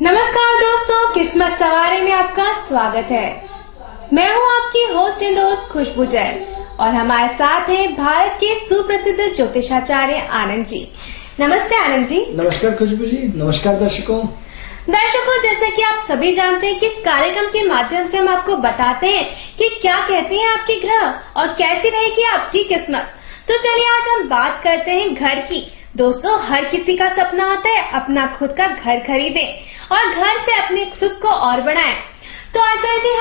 नमस्कार दोस्तों, किस्मत सवारी में आपका स्वागत है। मैं हूं आपकी होस्ट एंड दोस्त खुशबू जैन और हमारे साथ हैं भारत के सुप्रसिद्ध ज्योतिषाचार्य आनंद जी। नमस्ते आनंद जी। नमस्कार खुशबू जी। नमस्कार दर्शकों। जैसा कि आप सभी जानते हैं कि इस कार्यक्रम के माध्यम से हम आपको बताते हैं कि क्या कहते हैं आपके ग्रह और कैसी रहेगी आपकी किस्मत। तो चलिए आज हम बात करते हैं घर की। दोस्तों, हर किसी का सपना होता है अपना खुद का घर खरीदे और घर से अपने सुख को और बढ़ाएं। तो आचार्य जी,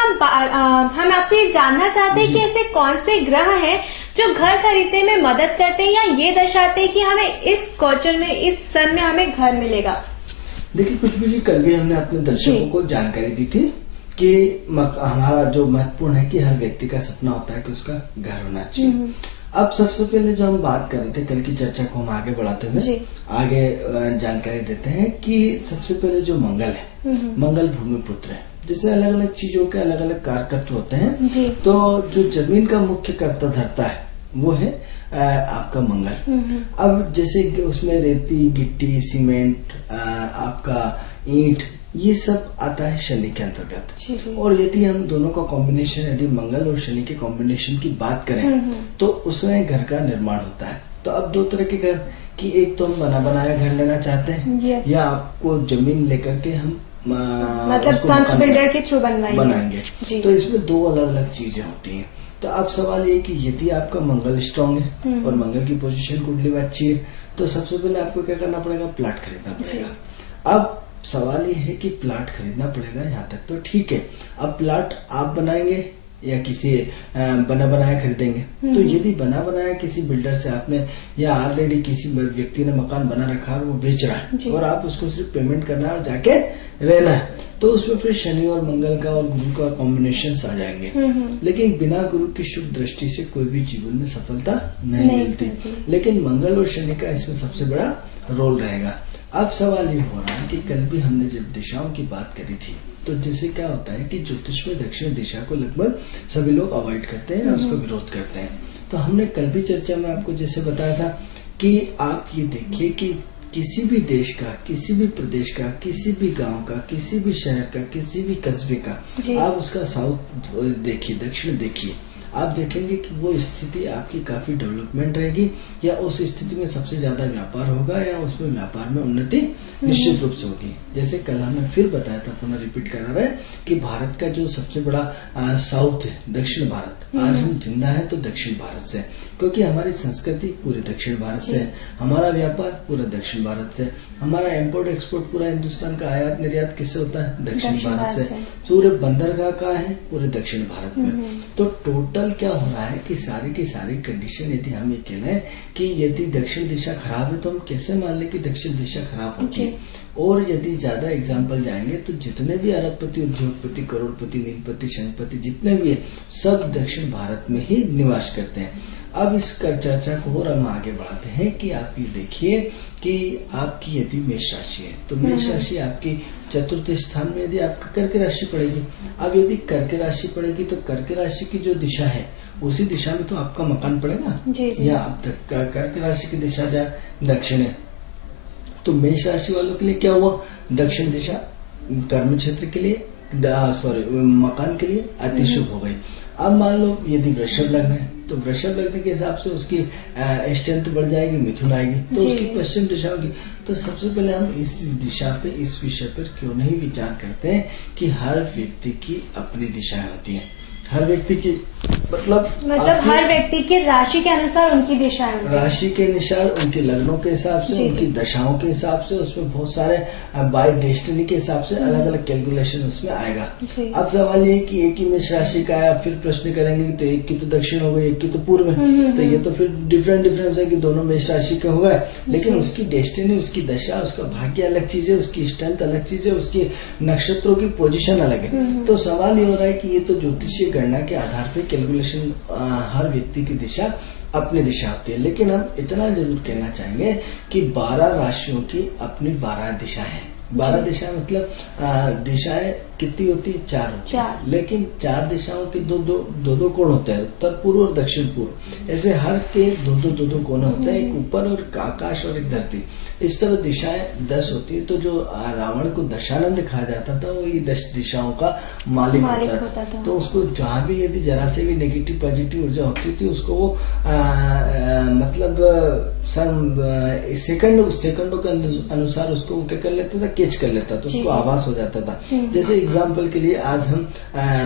हम आपसे ये जानना चाहते हैं कि ऐसे कौन से ग्रह हैं जो घर खरीदने में मदद करते हैं या ये दर्शाते हैं कि हमें इस क्वार्टर में, इस सन में हमें घर मिलेगा। देखिए खुशबू जी, कल भी हमने अपने दर्शकों को जानकारी दी थी कि हमारा जो महत्वपूर्ण है कि हर व्यक्ति का सपना होता है कि उसका घर होना चाहिए। अब सबसे पहले जो हम बात कर रहे थे कल की चर्चा को हम आगे बढ़ाते हुए आगे जानकारी देते हैं कि सबसे पहले जो मंगल है, मंगल भूमि पुत्र है, जिससे अलग अलग चीजों के अलग अलग कारकत्व होते हैं। तो जो जमीन का मुख्य कर्ता धरता है वो है आपका मंगल। अब जैसे उसमें रेती, गिट्टी, सीमेंट, आपका ईंट, ये सब आता है शनि के अंतर्गत। और यदि हम दोनों का कॉम्बिनेशन, यदि मंगल और शनि के कॉम्बिनेशन की बात करें तो उसमें घर का निर्माण होता है। तो अब दो तरह के घर की, एक तो हम बना बनाया घर लेना चाहते हैं या आपको जमीन लेकर के हम मतलब बिल्डर के थ्रू बनाएंगे। तो इसमें दो अलग अलग चीजें होती हैं। तो अब सवाल ये कि यदि आपका मंगल स्ट्रांग है और मंगल की पोजीशन कुंडली में अच्छी है तो सबसे पहले आपको क्या करना पड़ेगा, प्लाट खरीदना पड़ेगा। अब सवाल ये है कि प्लाट खरीदना पड़ेगा, यहाँ तक तो ठीक है। अब प्लाट आप बनाएंगे या किसी बना बनाया खरीदेंगे। तो यदि बना बनाया किसी बिल्डर से आपने या ऑलरेडी किसी व्यक्ति ने मकान बना रखा है और वो बेच रहा है और आप उसको सिर्फ पेमेंट करना है और जाके रहना है, तो उसमें फिर शनि और मंगल का और गुरु का कॉम्बिनेशन आ जाएंगे। लेकिन बिना गुरु की शुभ दृष्टि से कोई भी जीवन में सफलता नहीं मिलती। लेकिन मंगल और शनि का इसमें सबसे बड़ा रोल रहेगा। अब सवाल ये हो रहा है कि कल भी हमने जब दिशाओं की बात करी थी तो जैसे क्या होता है कि ज्योतिष में दक्षिण दिशा को लगभग सभी लोग अवॉइड करते हैं, उसको विरोध करते हैं। तो हमने कल भी चर्चा में आपको जैसे बताया था कि आप ये देखिए कि किसी भी देश का, किसी भी प्रदेश का, किसी भी गांव का, किसी भी शहर का, किसी भी कस्बे का आप उसका साउथ देखिए, दक्षिण देखिए, आप देखेंगे कि वो स्थिति आपकी काफी डेवलपमेंट रहेगी या उस स्थिति में सबसे ज्यादा व्यापार होगा या उसमें व्यापार में उन्नति निश्चित रूप से होगी। जैसे कल हमने फिर बताया था, पुनः रिपीट करा रहे हैं कि भारत का जो सबसे बड़ा साउथ है, दक्षिण भारत, आज हम जिंदा है तो दक्षिण भारत से, क्योंकि हमारी संस्कृति पूरे दक्षिण भारत से है, हमारा व्यापार पूरा दक्षिण भारत से, हमारा इम्पोर्ट एक्सपोर्ट पूरा हिंदुस्तान का आयात निर्यात किससे होता है, दक्षिण भारत से। पूरे बंदरगाह कहाँ है, पूरे दक्षिण भारत में। तो टोटल क्या हो रहा है कि सारी की सारी कंडीशन, यदि हम ये कह लें कि यदि दक्षिण दिशा खराब है तो हम कैसे मान लें कि दक्षिण दिशा खराब होती है। और यदि ज्यादा एग्जाम्पल जाएंगे तो जितने भी अरबपति, उद्योगपति, करोड़पति, नीलपति, शनिपति जितने भी है सब दक्षिण भारत में ही निवास करते हैं। अब इस चर्चा को और हम आगे बढ़ाते हैं कि आप ये देखिए कि आपकी यदि मेष राशि है तो मेष राशि आपकी चतुर्थ स्थान में यदि आपका कर्क राशि पड़ेगी। अब यदि कर्क राशि पड़ेगी तो कर्क राशि की जो दिशा है उसी दिशा में तो आपका मकान पड़ेगा या अब तक कर्क राशि की दिशा जाए दक्षिण है तो मेष राशि वालों के लिए क्या हुआ, दक्षिण दिशा कर्म क्षेत्र के लिए, मकान के लिए अति शुभ हो गई। अब मान लो यदि वृषभ लग्न है तो वृषभ लग्न के हिसाब से उसकी स्ट्रेंथ बढ़ जाएगी, मिथुन आएगी तो उसकी पश्चिम दिशा होगी। तो सबसे पहले हम इस दिशा पे, इस विषय पर क्यों नहीं विचार करते हैं कि हर व्यक्ति की अपनी दिशाएं होती हैं, हर व्यक्ति की मतलब हर व्यक्ति के राशि के अनुसार उनकी दिशाएं होती हैं, राशि के अनुसार उनके लग्नों के हिसाब से, उनकी दशाओं के हिसाब से, उसमें बहुत सारे बाय डेस्टिनी के हिसाब से अलग अलग कैलकुलेशन उसमें आएगा। अब सवाल ये कि एक ही मेष राशि का है, फिर प्रश्न करेंगे तो एक की तो दक्षिण हो गई, एक की तो पूर्व है, तो ये तो फिर डिफरेंस है कि दोनों मेष राशि के हो गए। लेकिन उसकी डेस्टिनी, उसकी दशा, उसका भाग्य अलग चीज है, उसकी स्ट्रेंथ अलग चीज है, उसकी नक्षत्रों की पोजीशन अलग है। तो सवाल ये हो रहा है कि ये तो ज्योतिषीय गणना के आधार पर कैलकुलेशन, हर व्यक्ति की दिशा अपनी दिशा होती है। लेकिन हम इतना जरूर कहना चाहेंगे कि 12 राशियों की अपनी 12 दिशा है। 12 दिशा मतलब दिशाएं कितनी होती है? 4 होती है। लेकिन 4 दिशाओं के दो कोण होते हैं, उत्तर पूर्व और दक्षिण पूर्व। ऐसे हर के दो कोण होते हैं, एक ऊपर और आकाश और एक धरती। इस तरह दिशाएं 10 होती है। तो जो रावण को दशानंद कहा जाता था वो ये 10 दिशाओं का मालिक होता था। तो उसको जहाँ भी यदि जरा से भी नेगेटिव पॉजिटिव ऊर्जा होती थी उसको वो मतलब सेकंडों के अनुसार उसको क्या कर लेता था? कैच कर लेता था, तो उसको आभास हो जाता था। जैसे एग्जाम्पल के लिए आज हम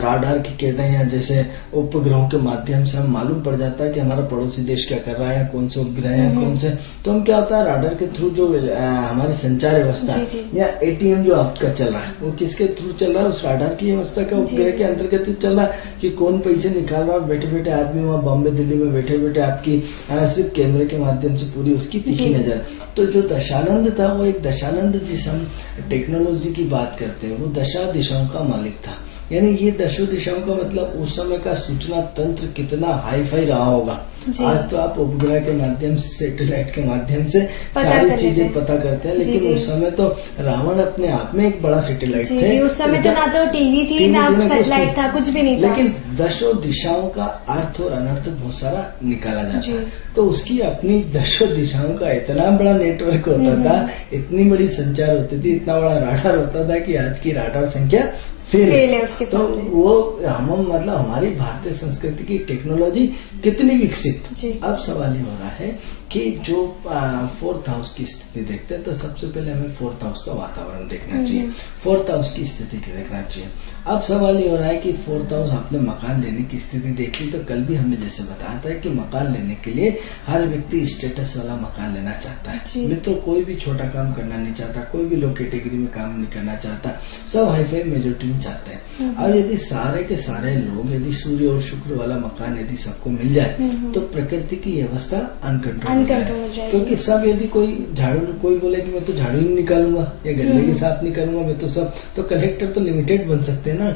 राडार की किरणें या जैसे उपग्रहों के माध्यम से हम मालूम पड़ जाता है कि हमारा पड़ोसी देश क्या कर रहा है, कौन से उपग्रह है, कौन से। तो हम क्या होता है, राडार के थ्रू जो हमारी संचार व्यवस्था या एटीएम जो आपका चल रहा है वो किसके थ्रू चल रहा है? उस राडार की व्यवस्था का उपग्रह के अंतर्गत चल रहा है कि कौन पैसे निकाल रहा है। बैठे बैठे आदमी वहाँ बॉम्बे दिल्ली में बैठे बैठे आपकी सिर्फ कैमरे के माध्यम से पूरी उसकी तिखी नजर। तो जो दशानंद था वो एक दशानंद, जिस हम टेक्नोलॉजी की बात करते हैं, वो दशा दिशाओं का मालिक था। यानी ये दशो दिशाओं का मतलब उस समय का सूचना तंत्र कितना हाई फाई रहा होगा। आज तो आप उपग्रह के माध्यम से, सैटेलाइट के माध्यम से सारी चीजें पता करते हैं, लेकिन उस समय तो रावण अपने आप में एक बड़ा सैटेलाइट थे। उस समय तो ना तो टीवी थी ना सैटेलाइट था, कुछ भी नहीं था। लेकिन दशो दिशाओं का अर्थ और अनर्थ बहुत सारा निकाला जाता है। तो उसकी अपनी दशो दिशाओं का इतना बड़ा नेटवर्क होता था, इतनी बड़ी संचार होती थी, इतना बड़ा राडार होता था कि आज की राडार संख्या फेल है उसके तो वो हम मतलब हमारी भारतीय संस्कृति की टेक्नोलॉजी कितनी विकसित। अब सवाल ये हो रहा है कि जो 4th हाउस की स्थिति देखते हैं तो सबसे पहले हमें 4th हाउस का वातावरण देखना चाहिए, 4th हाउस की स्थिति देखना चाहिए। अब सवाल ये हो रहा है कि 4th हाउस आपने मकान लेने की स्थिति देख ली, तो कल भी हमने जैसे बताया था कि मकान लेने के लिए हर व्यक्ति स्टेटस वाला मकान लेना चाहता है। मित्रों, कोई भी छोटा काम करना नहीं चाहता, कोई भी लो कैटेगरी में काम नहीं करना चाहता, सब हाईफाई मेजोरिटी में चाहते हैं। अब यदि सारे के सारे लोग यदि सूर्य और शुक्र वाला मकान यदि सबको मिल जाए तो प्रकृति की व्यवस्था अनकंट्रोल हो जाए। क्योंकि सब यदि कोई बोले कि मैं तो झाड़ू ही निकालूंगा या गंदगी की साफ नहीं करूंगा, मैं तो सब, तो कलेक्टर तो लिमिटेड बन सकते हैं ना,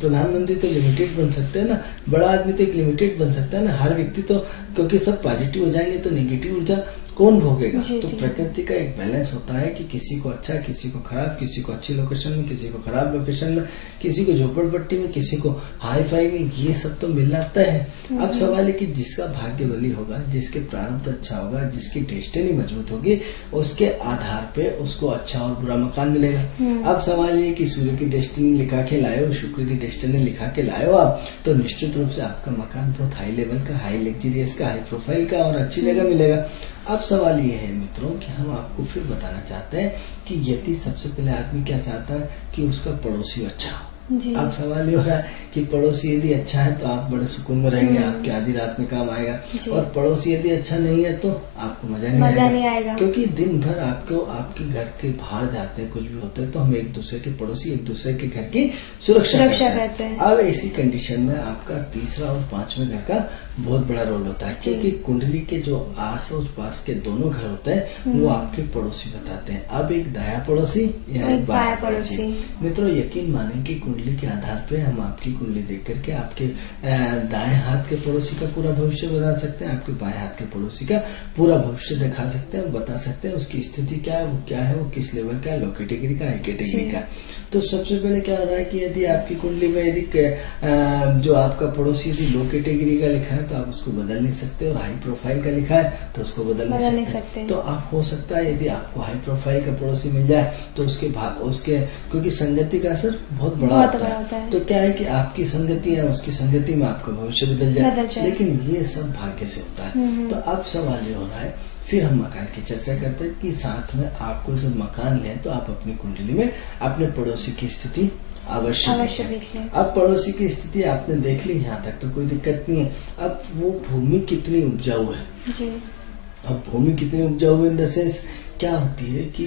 प्रधानमंत्री तो लिमिटेड बन सकते हैं ना, बड़ा आदमी तो एक लिमिटेड बन सकता है ना, हर व्यक्ति तो, क्योंकि सब पॉजिटिव हो जाएंगे तो नेगेटिव ऊर्जा कौन भोगेगा? तो प्रकृति का एक बैलेंस होता है कि किसी को अच्छा, किसी को खराब, किसी को अच्छी लोकेशन में, किसी को खराब लोकेशन में, किसी को झोपड़पट्टी में, किसी को हाई फाई में, ये सब तो मिलना तय है। अब सवाल है कि जिसका भाग्य बली होगा, जिसके प्रारब्ध अच्छा होगा, जिसकी डेस्टिनी मजबूत होगी, उसके आधार पे उसको अच्छा और बुरा मकान मिलेगा। अब सवाल ये कि सूर्य की डेस्टिनी लिखा के लाए हो, शुक्र की डेस्टिनी लिखा के लाए हो आप, तो निश्चित रूप से आपका मकान बहुत हाई लेवल का, हाई लग्जरियस का, हाई प्रोफाइल का और अच्छी जगह मिलेगा। अब सवाल ये है मित्रों कि हम आपको फिर बताना चाहते हैं कि यदि सबसे पहले आदमी क्या चाहता है कि उसका पड़ोसी अच्छा हो। अब सवाल ये हो रहा है कि पड़ोसी यदि अच्छा है तो आप बड़े सुकून में रहेंगे, आपके आधी रात में काम आएगा, और पड़ोसी यदि अच्छा नहीं है तो आपको मजा नहीं आएगा। क्योंकि दिन भर आपके घर के बाहर जाते हैं, कुछ भी होता है तो हम एक दूसरे के पड़ोसी, एक दूसरे के घर की सुरक्षा करते हैं। अब ऐसी कंडीशन में आपका तीसरा और 5वें घर का बहुत बड़ा रोल होता है, क्योंकि कुंडली के जो आस और पास के दोनों घर होते हैं वो आपके पड़ोसी बताते हैं। अब एक दाया पड़ोसी या एक बाया पड़ोसी। मित्रों, यकीन माने कि कुंडली के आधार पे हम आपकी कुंडली देख करके आपके दाएं हाथ के पड़ोसी का पूरा भविष्य बता सकते हैं, आपके बाएं हाथ के पड़ोसी का पूरा भविष्य दिखा सकते हैं, बता सकते हैं उसकी स्थिति क्या है, वो क्या है, वो किस लेवल का है, लो कैटेगरी का, हाई कैटेगरी का। तो सबसे पहले क्या हो रहा है कि यदि आपकी कुंडली में यदि जो आपका पड़ोसी यदि लो कैटेगरी का लिखा है तो आप उसको बदल नहीं सकते, और हाई प्रोफाइल का लिखा है तो उसको बदल नहीं सकते। तो आप हो सकता है यदि आपको हाई प्रोफाइल का पड़ोसी मिल जाए तो उसके क्योंकि संगति का असर बहुत बड़ा होता है। तो क्या है कि आपकी संगति है, उसकी संगति में आपका भविष्य बदल जाए, लेकिन ये सब भाग्य से होता है। तो अब सवाल ये हो रहा है, फिर हम मकान की चर्चा करते हैं कि साथ में आपको जब मकान लें तो आप अपनी कुंडली में अपने पड़ोसी की स्थिति अवश्य देख लें। अब पड़ोसी की स्थिति आपने देख ली, यहाँ तक तो कोई दिक्कत नहीं है। अब वो भूमि कितनी उपजाऊ है जी। अब भूमि कितनी उपजाऊ है इन द सेंस क्या होती है कि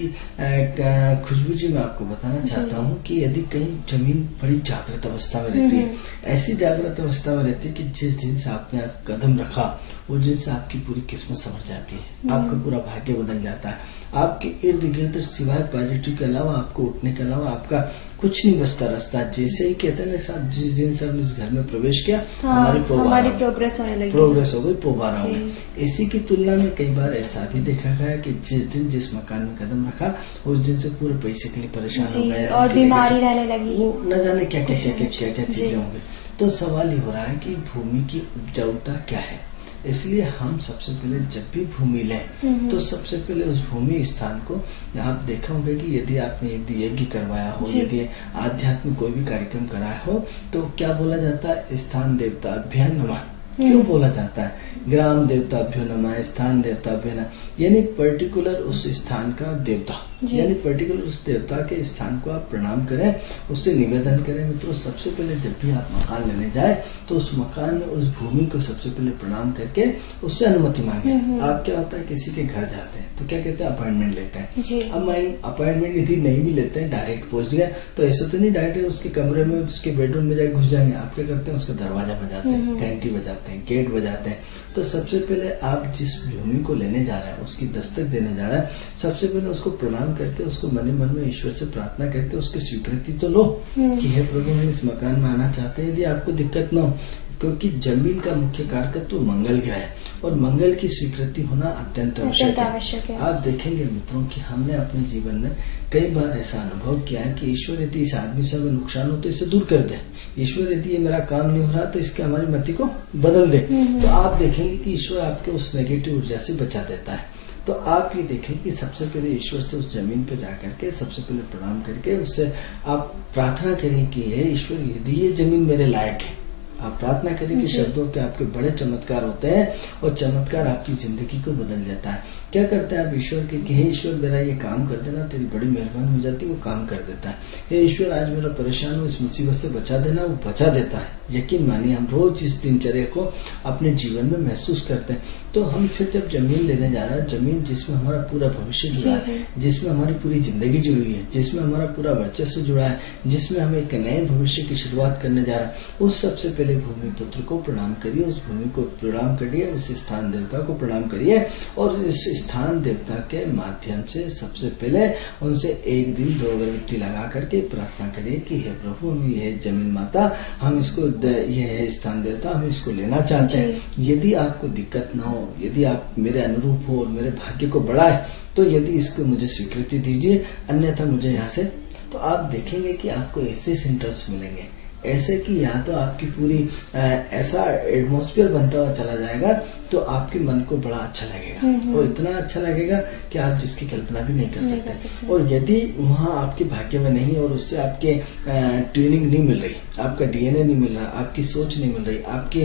खुशबू जी मैं आपको बताना चाहता हूँ कि यदि कहीं जमीन बड़ी जागृत अवस्था में रहती है, ऐसी जागृत अवस्था में रहती है कि जिस दिन से आपने कदम रखा उस दिन से आपकी पूरी किस्मत संवर जाती है, आपका पूरा भाग्य बदल जाता है। आपके इर्द गिर्द सिवाय पॉजिटिव के अलावा, आपको उठने के अलावा आपका कुछ नहीं बचता रास्ता। जैसे ही कहते हैं ना साहब, जिस दिन से हमने इस घर में प्रवेश किया, हाँ, हमारी प्रोग्रेस होने लगी, प्रोग्रेस हो गई, पोबारा हो गई। इसी की तुलना में कई बार ऐसा भी देखा गया कि जिस दिन जिस मकान में कदम रखा उस दिन से पूरे पैसे के लिए परेशान हो गए और बीमारी रहने लगी, वो न जाने क्या क्या चीजें होंगी। तो सवाल ये हो रहा है कि भूमि की उपजाऊता क्या है। इसलिए हम सबसे पहले जब भी भूमि लें तो सबसे पहले उस भूमि स्थान को आप देखा होगा कि यदि आपने यज्ञ करवाया हो, यदि आध्यात्मिक कोई भी कार्यक्रम कराया हो, तो क्या बोला जाता है, स्थान देवता अभ्यां नमः। क्यों बोला जाता है? ग्राम देवता अभ्यो नमः, स्थान देवता अभ्यो नमः, यानी पर्टिकुलर उस स्थान का देवता, यानी पर्टिकुलर उस देवता के स्थान को आप प्रणाम करें, उससे निवेदन करें। मित्रों, सबसे पहले जब भी आप मकान लेने जाए तो उस मकान में उस भूमि को सबसे पहले प्रणाम करके उससे अनुमति मांगे। आप क्या होता है, किसी के घर जाते हैं तो क्या कहते हैं, अपॉइंटमेंट लेते हैं। अब अपॉइंटमेंट यदि नहीं भी लेते हैं, डायरेक्ट पहुंच गए, तो ऐसा तो नहीं डायरेक्ट उसके कमरे में, उसके बेडरूम में जाके घुस जाएंगे। आप क्या करते हैं, उसका दरवाजा बजाते हैं, घंटी बजाते हैं, गेट बजाते हैं। तो सबसे पहले आप जिस भूमि को लेने जा रहे हैं, उसकी दस्तक देने जा रहे हैं, सबसे पहले उसको प्रणाम करके, उसको मन मन में ईश्वर से प्रार्थना करके उसकी स्वीकृति तो लो कि हे प्रभु, हम इस मकान में आना चाहते हैं, यदि आपको दिक्कत न हो। क्योंकि जमीन का मुख्य कारक तो मंगल ग्रह है और मंगल की स्वीकृति होना अत्यंत आवश्यक है। आप देखेंगे मित्रों कि हमने अपने जीवन में कई बार ऐसा अनुभव किया है कि ईश्वर यदि इस आदमी से हमें नुकसान हो तो इसे दूर कर दे, ईश्वर यदि ये मेरा काम नहीं हो रहा तो इसके हमारी मति को बदल दे। तो आप देखेंगे कि ईश्वर आपके उस नेगेटिव ऊर्जा से बचा देता है। तो आप ये देखें कि सबसे पहले ईश्वर से उस जमीन पे जाकर के सबसे पहले प्रणाम करके उससे आप प्रार्थना करें कि हे ईश्वर, यदि ये जमीन मेरे लायक है। आप प्रार्थना करें कि शब्दों के आपके बड़े चमत्कार होते हैं और चमत्कार आपकी जिंदगी को बदल जाता है। क्या करते हैं आप ईश्वर के कि हे ईश्वर, मेरा ये काम कर देना, तेरी बड़ी मेहरबानी हो जाती है, वो काम कर देता है। हे ईश्वर, आज मेरा परेशान हूँ, इस मुसीबत से बचा देना, वो बचा देता है। यकीन मानिए, हम रोज इस दिनचर्या को अपने जीवन में महसूस करते हैं। तो हम फिर जब जमीन लेने जा रहे हैं, जमीन जिसमें हमारा पूरा भविष्य जुड़ा है, जिसमें हमारी पूरी जिंदगी जुड़ी है, जिसमें हमारा पूरा वर्चस्व जुड़ा है, जिसमें हम एक नए भविष्य की शुरुआत करने जा रहे हैं, उस सबसे पहले भूमि पुत्र को प्रणाम करिए, उस भूमि को प्रणाम करिए, उस स्थान देवता को प्रणाम करिए और इस स्थान देवता के माध्यम से सबसे पहले उनसे एक दिन 2 अगरबत्ती लगा करके प्रार्थना करिए कि हे प्रभु, हम ये जमीन माता, हम इसको, ये है स्थान देवता, हम इसको लेना चाहते हैं। यदि आपको दिक्कत ना हो, यदि आप मेरे अनुरूप हो और मेरे भाग्य को बढ़ाए, तो यदि इसको मुझे स्वीकृति दीजिए, अन्यथा मुझे यहाँ से। तो आप देखेंगे कि आपको ऐसे सेंटर्स मिलेंगे, ऐसे कि यहाँ तो आपकी पूरी ऐसा एटमॉस्फेयर बनता हुआ चला जाएगा, तो आपके मन को बड़ा अच्छा लगेगा और इतना अच्छा लगेगा कि आप जिसकी कल्पना भी नहीं कर सकते। और यदि वहाँ आपके भाग्य में नहीं और उससे आपके ट्यूनिंग नहीं मिल रही, आपका डीएनए नहीं मिल रहा, आपकी सोच नहीं मिल रही, आपकी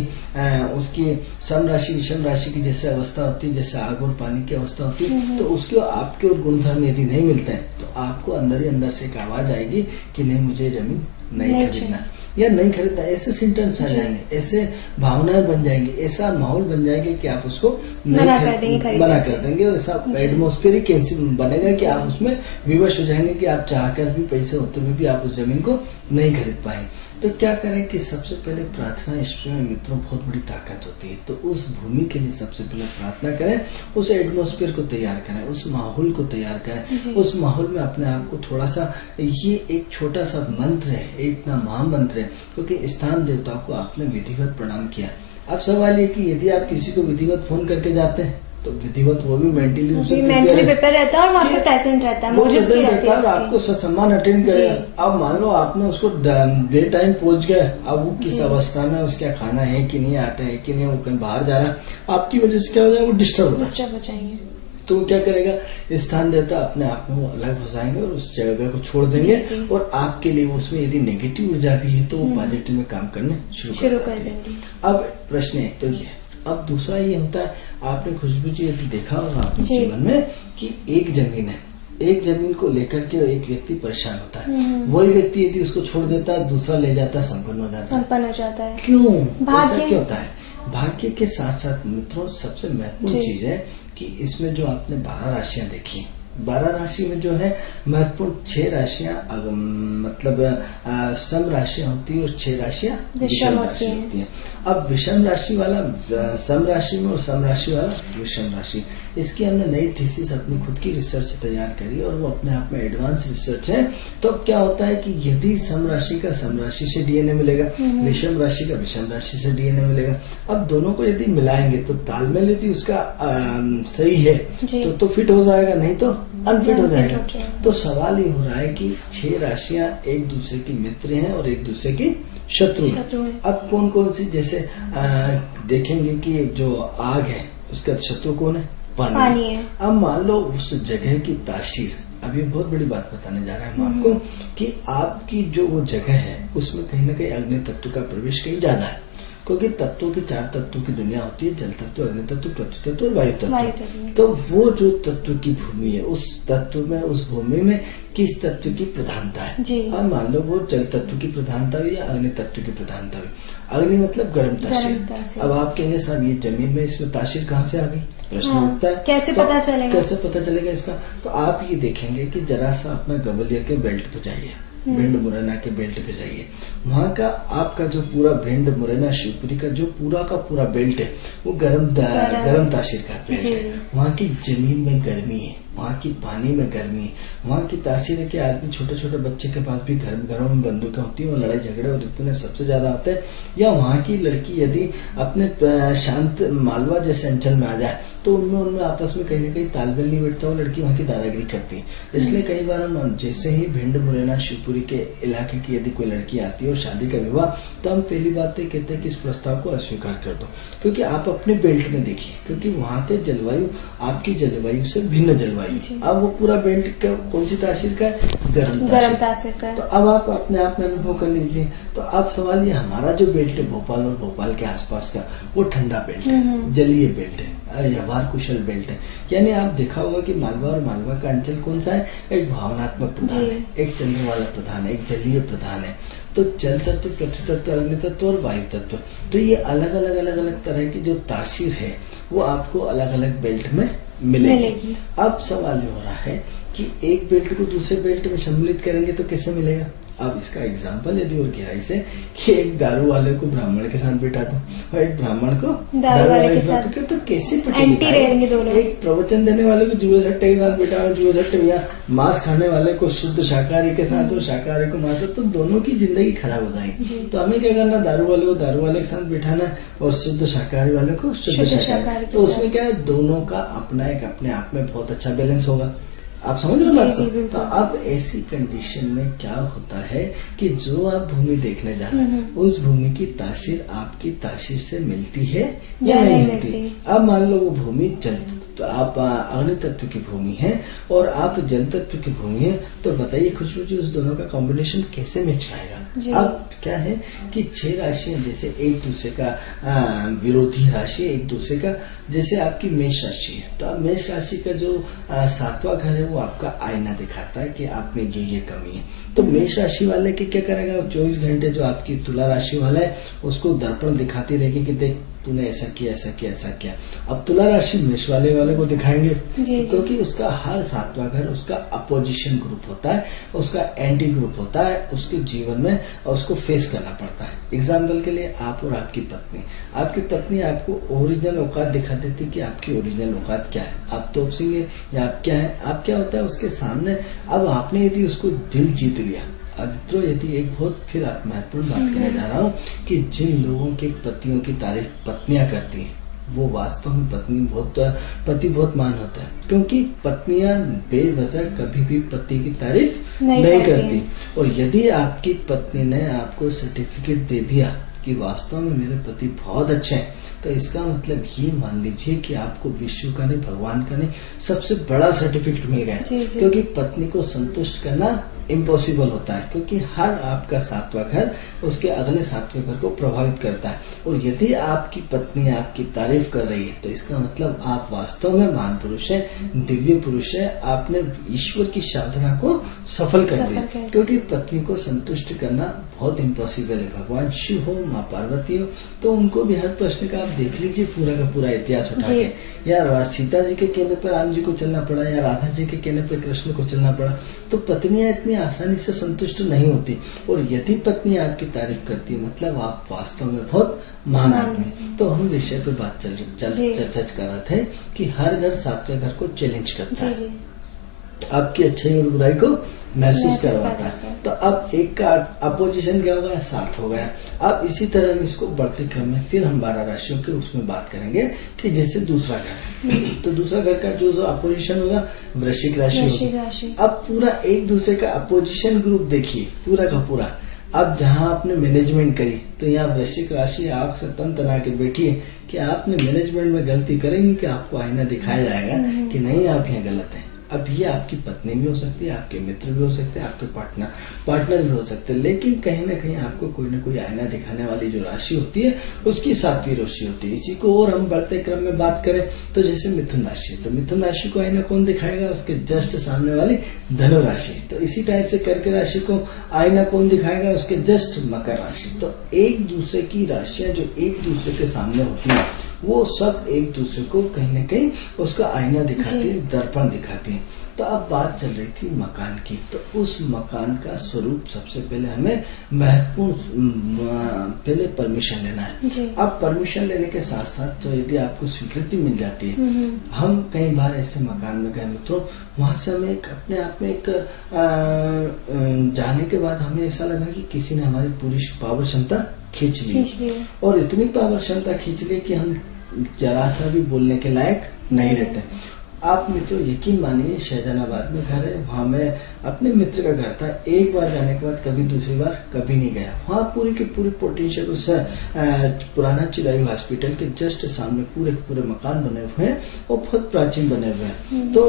उसकी सम राशि विषम राशि की जैसे अवस्था होती है, जैसे आग और पानी की अवस्था होती है, तो उसके आपके और गुणधर्म यदि नहीं मिलते हैं, तो आपको अंदर ही अंदर से एक आवाज आएगी कि नहीं, मुझे जमीन नहीं खरीदना या नहीं खरीदना। ऐसे सिम्टम्स आ जाएंगे, ऐसे भावनाएं बन जाएंगी, ऐसा माहौल बन जाएगा कि आप उसको मना कर देंगे और ऐसा एटमॉस्फेरिक बनेगा कि आप उसमें विवश हो जाएंगे कि आप चाहकर भी, पैसे होते हुए भी आप उस जमीन को नहीं खरीद पाए। तो क्या करें कि सबसे पहले प्रार्थना, ईश्वर में मित्रों बहुत बड़ी ताकत होती है। तो उस भूमि के लिए सबसे पहले प्रार्थना करें, उस एटमॉस्फेयर को तैयार करें, उस माहौल को तैयार करें। उस माहौल में अपने आप को थोड़ा सा, ये एक छोटा सा मंत्र है, इतना महामंत्र है, क्योंकि स्थान देवता को आपने विधिवत प्रणाम किया। अब सवाल ये कि यदि आप किसी को विधिवत फोन करके जाते हैं तो विधिवत वो भी मेंटली प्रिपेयर रहता है और वहाँ पे प्रेजेंट रहता है, मौजूद रहता है, आपको सम्मान अटेंड करे। अब मान लो आपने उसको डे टाइम पहुंच गए, अब वो किस अवस्था में, उसका खाना है कि नहीं, आटा है कि नहीं, वो कहीं बाहर जा रहा है, आपकी वजह से क्या हो जाएगा, वो डिस्टर्ब हो जाएंगे। तो क्या करेगा, स्थान देवता अपने आप में वो अलग हो जाएंगे और उस जगह को छोड़ देंगे और आपके लिए उसमें यदि नेगेटिव ऊर्जा भी है तो वो पॉजिटिव में काम करने शुरू कर देंगे। अब प्रश्न है तो ये, अब दूसरा ये होता है, आपने खुशबू जी यदि देखा होगा अपने जीवन में कि एक जमीन है, एक जमीन को लेकर के एक व्यक्ति परेशान होता है, वही व्यक्ति यदि उसको छोड़ देता है, दूसरा ले जाता है, संपन्न हो जाता है। क्यों, ऐसा क्यों होता है? भाग्य के साथ साथ मित्रों सबसे महत्वपूर्ण चीज है कि इसमें जो आपने 12 राशियां देखी, 12 राशि में जो है महत्वपूर्ण 6 राशियां मतलब सम राशियां होती है और 6 राशियां विषम राशि होती है। अब विषम राशि वाला सम राशि में और सम राशि वाला विषम राशि, इसकी हमने नई थीसिस अपनी खुद की रिसर्च तैयार करी और वो अपने आप में एडवांस रिसर्च है। तो अब क्या होता है कि यदि सम राशि का सम राशि से डीएनए मिलेगा, विषम राशि का विषम राशि से डीएनए मिलेगा। अब दोनों को यदि मिलाएंगे तो तालमेल यदि उसका सही है तो फिट हो जाएगा, नहीं तो अनफिट हो जाएगा। तो सवाल ये हो रहा है कि 6 राशियां एक दूसरे की मित्र हैं और एक दूसरे की शत्रु है। अब कौन कौन सी, जैसे देखेंगे कि जो आग है उसका शत्रु कौन है, पानी है। अब मान लो उस जगह की तासीर, अभी बहुत बड़ी बात बताने जा रहे हैं हम आपको कि आपकी जो वो जगह है उसमें कहीं ना कहीं अग्नि तत्व का प्रवेश कहीं ज्यादा है, क्योंकि तत्वों की 4 तत्वों की दुनिया होती है, जल तत्व, अग्नि तत्व, पृथ्वी तत्व और वायु तत्व। तो वो जो तत्व की भूमि है उस तत्व में, उस भूमि में किस तत्व की प्रधानता है। अब मान लो वो जल तत्व की प्रधानता हुई या अग्नि तत्व की प्रधानता हुई। अग्नि मतलब गर्म तासीर। अब आप कहेंगे साहब ये जमीन में इसमें तासीर कहाँ से आ गई, प्रश्न उठता है, कैसे पता चलेगा, कैसे पता चलेगा इसका। तो आप ये देखेंगे कि जरा सा अपना ग्वालियर के बेल्ट पे जाइए, भिंड मुरैना के बेल्ट पे जाइए, वहाँ का आपका जो पूरा भिंड मुरैना शिवपुरी का जो पूरा का पूरा बेल्ट है वो गरम तासीर का बेल्ट है। वहाँ की जमीन में गर्मी है, वहाँ की पानी में गर्मी है, वहाँ की तासीर है कि आदमी, छोटे छोटे बच्चे के पास भी घरों में बंदूकें होती है और लड़ाई झगड़े और इतने सबसे ज्यादा होते हैं। या वहाँ की लड़की यदि अपने शांत मालवा जैसे अंचल में आ जाए तो उनमें आपस में कहीं ना कहीं तालमेल नहीं बैठता, वो लड़की वहाँ की दादागिरी करती है। इसलिए कई बार हम जैसे ही भिंड मुरैना शिवपुरी के इलाके की यदि कोई लड़की आती है और शादी का विवाह, तो हम पहली बात तो कहते हैं कि इस प्रस्ताव को अस्वीकार कर दो, क्योंकि आप अपने बेल्ट में देखिए, क्योंकि वहाँ के जलवायु आपकी जलवायु से भिन्न जलवायु। अब वो पूरा बेल्ट का कौन सी तासीर का है, गर्म तासीर का। तो अब आप अपने आप में अनुभव कर लीजिए। तो अब सवाल ये, हमारा जो बेल्ट है भोपाल और भोपाल के आसपास का, वो ठंडा बेल्ट है, जलीय बेल्ट है, व्यवहार कुशल बेल्ट है। यानी आप देखा होगा कि मालवा और मालवा का अंचल कौन सा है, एक भावनात्मक प्रधान है, एक चंद्र वाला प्रधान है, एक जलीय प्रधान है। तो जल तत्व, पृथ्वी तत्व, अग्नि तत्व और वायु तत्व, तो ये अलग अलग तरह की जो तासीर है वो आपको अलग अलग बेल्ट में मिलेगी। अब सवाल ये हो रहा है कि एक बेल्ट को दूसरे बेल्ट में सम्मिलित करेंगे तो कैसे मिलेगा। अब इसका एग्जाम्पल यदि और गहराई से कि एक दारू वाले को ब्राह्मण के साथ बिठा दो और एक ब्राह्मण को दारू वाले के साथ, तो कैसे पटेगी। एक प्रवचन देने वाले को जुए सट्टे के साथ बिठा, जुए सट्टे या मांस खाने वाले को शुद्ध शाकाहारी के साथ और शाकाहारी को मांस, तो दोनों की जिंदगी खराब हो जाएगी। तो हमें क्या करना, दारू वाले को दारू वाले के साथ बिठाना और शुद्ध शाकाहारी वाले को शुद्ध शाकाहारी। तो उसमें क्या है, दोनों का अपना एक अपने आप में बहुत अच्छा बैलेंस होगा। आप समझ रहे बात को। तो अब ऐसी कंडीशन में क्या होता है कि जो आप भूमि देखने जा रहे हैं उस भूमि की तासीर आपकी तासीर से मिलती है या नहीं मिलती। अब मान लो वो भूमि जल, तो आप अग्नि तत्व की भूमि है और आप जल तत्व की भूमि है, तो बताइए खुशबू जी उस दोनों का कॉम्बिनेशन कैसे मैच खाएगा। अब क्या है कि 6 राशियां जैसे एक दूसरे का विरोधी राशि, एक दूसरे का, जैसे आपकी मेष राशि है तो अब मेष राशि का जो 7वां घर है वो आपका आईना दिखाता है कि आप में ये कमी है। तो मेष राशि वाले के क्या करेगा, 24 घंटे जो आपकी तुला राशि वाला है उसको दर्पण दिखाती रहेगी कि देख तूने ऐसा किया, ऐसा किया, ऐसा किया। अब तुला राशि मेष वाले को दिखाएंगे क्योंकि उसका हर 7वां घर उसका अपोजिशन ग्रुप होता है, उसका एंटी ग्रुप होता है उसके जीवन में, और उसको फेस करना पड़ता है। एग्जाम्पल के लिए आप और आपकी पत्नी आपको ओरिजिनल औकात दिखा देती कि आपकी ओरिजिनल औकात क्या है, आप तोप सिंह है या आप क्या है, आप क्या होता है उसके सामने। अब आपने यदि उसको दिल जीत लिया, तो यदि एक बहुत फिर आप महत्वपूर्ण बात करने जा रहा हूँ कि जिन लोगों के पतियों की तारीफ पत्नियां करती हैं वो वास्तव में पति बहुत मान होता है, क्योंकि पत्नियां बेवजह कभी भी पति की तारीफ नहीं करती। और यदि आपकी पत्नी ने आपको सर्टिफिकेट दे दिया कि वास्तव में मेरे पति बहुत अच्छे हैं, तो इसका मतलब ये मान लीजिए कि आपको विश्व का नहीं, भगवान का नहीं, सबसे बड़ा सर्टिफिकेट मिल गया। क्योंकि पत्नी को संतुष्ट करना इम्पॉसिबल होता है, क्योंकि हर आपका 7वां घर उसके अगले 7वें घर को प्रभावित करता है। और यदि आपकी पत्नी आपकी तारीफ कर रही है तो इसका मतलब आप वास्तव में महान पुरुष है, दिव्य पुरुष है, आपने ईश्वर की साधना को सफल कर लिया। क्योंकि पत्नी को संतुष्ट करना बहुत इम्पॉसिबल है। भगवान शिव हो, माँ पार्वती हो, तो उनको भी हर प्रश्न का आप देख लीजिए पूरा का पूरा इतिहास उठा के, या सीता जी के कहने पर राम जी को चलना पड़ा, या राधा जी के कहने पर कृष्ण को चलना पड़ा। तो पत्नियां इतनी आसानी से संतुष्ट नहीं होती, और यदि पत्नी आपकी तारीफ करती है मतलब आप वास्तव में बहुत महान आदमी। तो हम विषय पे बात चर्चा कर रहे थे कि हर घर सातवें घर को चैलेंज करता है, आपकी अच्छाई और बुराई को महसूस करवाता है। तो अब एक का अपोजिशन क्या होगा, 7 हो गया। अब इसी तरह हम इसको बढ़ते क्रम में फिर हम 12 राशियों के उसमें बात करेंगे कि जैसे दूसरा घर तो दूसरा घर का जो अपोजिशन होगा वृश्चिक राशि होगी। अब पूरा एक दूसरे का अपोजिशन ग्रुप देखिए पूरा का पूरा। अब जहां आपने मैनेजमेंट करी तो यहाँ वृश्चिक राशि आग से तन तना के बैठी है कि आपने मैनेजमेंट में गलती करेंगे कि आपको आईना दिखाया जाएगा कि नहीं आप यहाँ गलत है। अब ये आपकी पत्नी भी हो सकती है, आपके मित्र भी हो सकते हैं, आपके पार्टनर भी हो सकते हैं, लेकिन कहीं ना कहीं आपको कोई ना कोई आईना दिखाने वाली जो राशि होती है उसकी 7वीं राशि होती है। इसी को और हम बढ़ते क्रम में बात करें तो जैसे मिथुन राशि, तो मिथुन राशि को आईना कौन दिखाएगा, उसके जस्ट सामने वाली धनु राशि। तो इसी टाइप से कर्क राशि को आईना कौन दिखाएगा, उसके जस्ट मकर राशि। तो एक दूसरे की राशियां जो एक दूसरे के सामने होती है वो सब एक दूसरे को कहीं न कहीं उसका आईना दिखाती है, दर्पण दिखाती है। तो अब बात चल रही थी मकान की, तो उस मकान का स्वरूप सबसे पहले हमें महत्वपूर्ण पहले परमिशन लेना है। अब परमिशन लेने के साथ साथ तो यदि आपको स्वीकृति मिल जाती है, हम कई बार ऐसे मकान में गए मित्रों, वहां से हमें एक अपने आप में एक जाने के बाद हमें ऐसा लगा कि किसी ने हमारी पूरी पावर क्षमता खींच ली, और इतनी पावर क्षमता खींच ली कि हम जरा सा भी बोलने के लायक नहीं रहते। आप मित्रों यकीन मानिए, शाहजहानाबाद में घर है, वहाँ मैं अपने मित्र का घर था, एक बार जाने के बाद कभी दूसरी बार कभी नहीं गया। वहाँ पूरी की पूरी पोटेंशियल उस पुराना चिरायु हॉस्पिटल के जस्ट सामने पूरे के पूरे मकान बने हुए हैं और बहुत प्राचीन बने हुए हैं। तो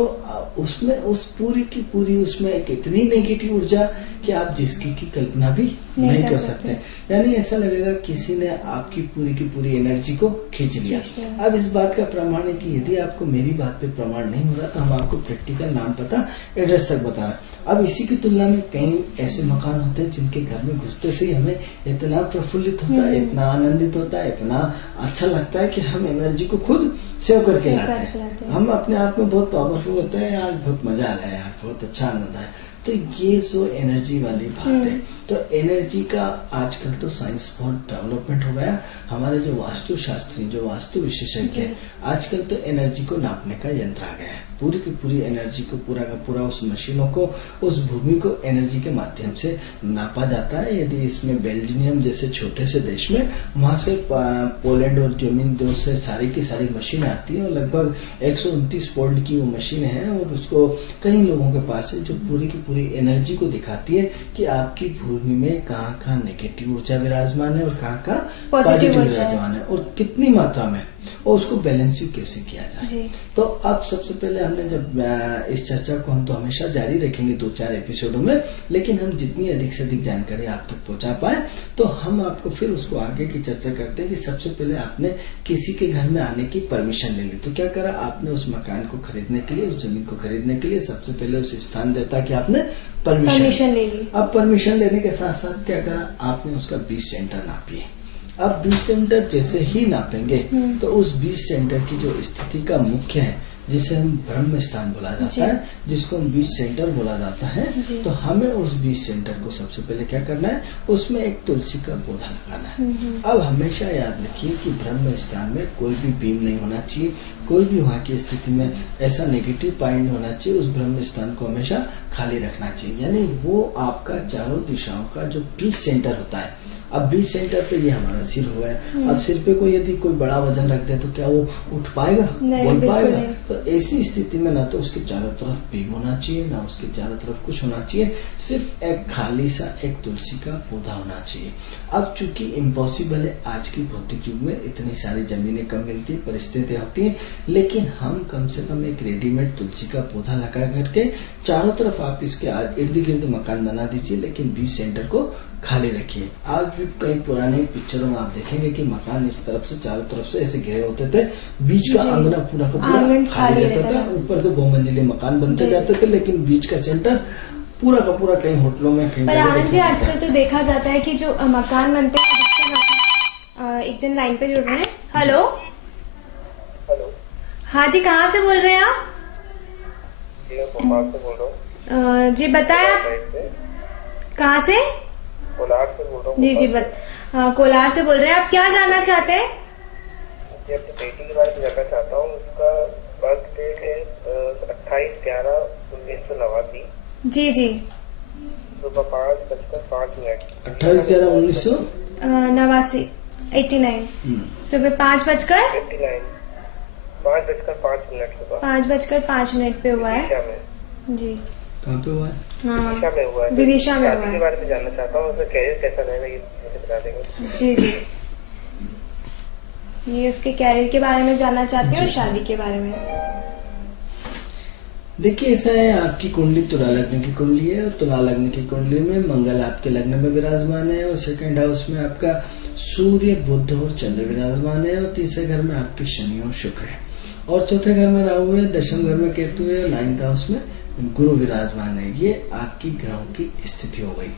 उसमें उस पूरी की पूरी उसमें एक इतनी नेगेटिव ऊर्जा कि आप जिसकी की कल्पना भी नहीं कर सकते। यानी ऐसा लगेगा किसी ने आपकी पूरी की पूरी एनर्जी को खींच लिया। अब इस बात का प्रमाण है कि यदि आपको मेरी बात पे प्रमाण नहीं हो रहा तो हम आपको प्रैक्टिकल नाम पता एड्रेस तक बता रहे हैं। अब इसी की तुलना में कई ऐसे मकान होते हैं जिनके घर में घुसते से ही हमें इतना प्रफुल्लित होता है, इतना आनंदित होता है, इतना अच्छा लगता है कि हम एनर्जी को खुद सेव करके लाते हैं। हम अपने आप में बहुत पावरफुल होते हैं, यार बहुत मजा आ रहा है, यार बहुत अच्छा आनंद आया। तो ये जो एनर्जी वाली बात है, तो एनर्जी का आजकल तो साइंस बहुत डेवलपमेंट हो गया। हमारे जो वास्तु शास्त्री, जो वास्तु विशेषज्ञ है, आजकल तो एनर्जी को नापने का यंत्र आ गया है। पूरी की पूरी एनर्जी को पूरा का पूरा उस मशीनों को, उस भूमि को एनर्जी के माध्यम से नापा जाता है। यदि इसमें बेल्जियम जैसे छोटे से देश में, वहां से पोलैंड और जर्मनी दो से सारी की सारी मशीनें आती है और लगभग 129 वोल्ट की वो मशीन है, और उसको कई लोगों के पास है जो पूरी की पूरी एनर्जी को दिखाती है कि आपकी भूमि में कहाँ नेगेटिव ऊर्जा विराजमान है और कहाँ पॉजिटिव विराजमान है और कितनी मात्रा में, और उसको बैलेंसिंग कैसे किया जाए। तो अब सबसे पहले हमने जब इस चर्चा को हम तो हमेशा जारी रखेंगे 2-4 एपिसोडों में, लेकिन हम जितनी अधिक से अधिक जानकारी आप तक पहुंचा पाए तो हम आपको फिर उसको आगे की चर्चा करते हैं कि सबसे पहले आपने किसी के घर में आने की परमिशन ले ली। तो क्या करा आपने, उस मकान को खरीदने के लिए, उस जमीन को खरीदने के लिए सबसे पहले उस स्थान देता कि आपने परमिशन ले ली। अब परमिशन लेने के साथ साथ क्या करा आपने, उसका 20 सेंटर नापिए। अब 20 सेंटर जैसे ही नापेंगे तो उस 20 सेंटर की जो स्थिति का मुख्य है, जिसे हम ब्रह्म स्थान बोला जाता है, जिसको हम 20 सेंटर बोला जाता है, तो हमें उस 20 सेंटर को सबसे पहले क्या करना है, उसमें एक तुलसी का पौधा लगाना है। अब हमेशा याद रखिए कि ब्रह्म स्थान में कोई भी बीम नहीं होना चाहिए, कोई भी वहाँ की स्थिति में ऐसा नेगेटिव पॉइंट होना चाहिए। उस ब्रह्म स्थान को हमेशा खाली रखना चाहिए, यानी वो आपका चारों दिशाओं का जो 20 सेंटर होता है। अब 20 सेंटर पे ये हमारा सिर हुआ है। अब सिर पे कोई यदि कोई बड़ा वजन रख दे तो क्या वो उठ पाएगा, बोल पाएगा? तो ऐसी स्थिति में ना तो उसके चारों तरफ बीम होना चाहिए, ना उसके चारों तरफ कुछ होना चाहिए, सिर्फ एक खाली सा एक तुलसी का पौधा होना चाहिए। अब चूंकि इम्पॉसिबल है, आज की भौतिक युग में इतनी सारी जमीनें कम मिलती है, परिस्थितियां होती है, लेकिन हम कम से कम एक रेडीमेड तुलसी का पौधा लगा करके चारों तरफ आप इसके इर्द गिर्द मकान बना दीजिए, लेकिन 20 सेंटर को खाली रखिए। आज भी कई पुरानी पिक्चरों में आप देखेंगे कि मकान इस तरफ से चारों तरफ से ऐसे घिरे होते थे, बीच का आंगना पूरा का पूरा खाली रहता था। ऊपर तो बहुमंजिले मकान बनते जाते थे, लेकिन बीच का सेंटर पूरा का पूरा कई होटलों में कहीं। पर आनंद जी आजकल तो देखा जाता है कि जो मकान बनते हैं, एक जन लाइन पे जुड़ रहे हैं। हेलो, हाँ जी, कहाँ से बोल रहे हैं आप? भोपाल से बोल रहा हूँ। जी बताएं आप। कहाँ से? कोलार से बोल रहा हूँ। जी कोलार से बोल रहे हैं। आप क्या जानना चाहते हैं? मैं अपनी बेटी के बारे में जानना चाहता हूँ। उसका बर्थ डेट है 28/11/1989। जी सुबह 5:05। 28/11/1989 सुबह 5:59 सुबह 5:05 पे हुआ है। जी कहाँ पे हुआ है? विदिशा में हुआ है। विदिशा में हुआ शादी है। के बारे में जानना चाहता हूँ। उसका कैरियर कैसा रहेगा ये मुझे बता देंगे? जी ये उसके कैरियर के बारे में जानना चाहते हैं और शादी के बारे में। देखिए ऐसा है, आपकी कुंडली तुला लग्न की कुंडली है और तुला लग्न की कुंडली में मंगल आपके लग्न में विराजमान है और सेकंड हाउस में आपका सूर्य बुध और चंद्र विराजमान है और तीसरे घर में आपके शनि और शुक्र है और चौथे घर में राहु है, दशम घर में केतु है और 9th हाउस में गुरु विराजमान है। ये आपकी ग्रहों की स्थिति हो गई।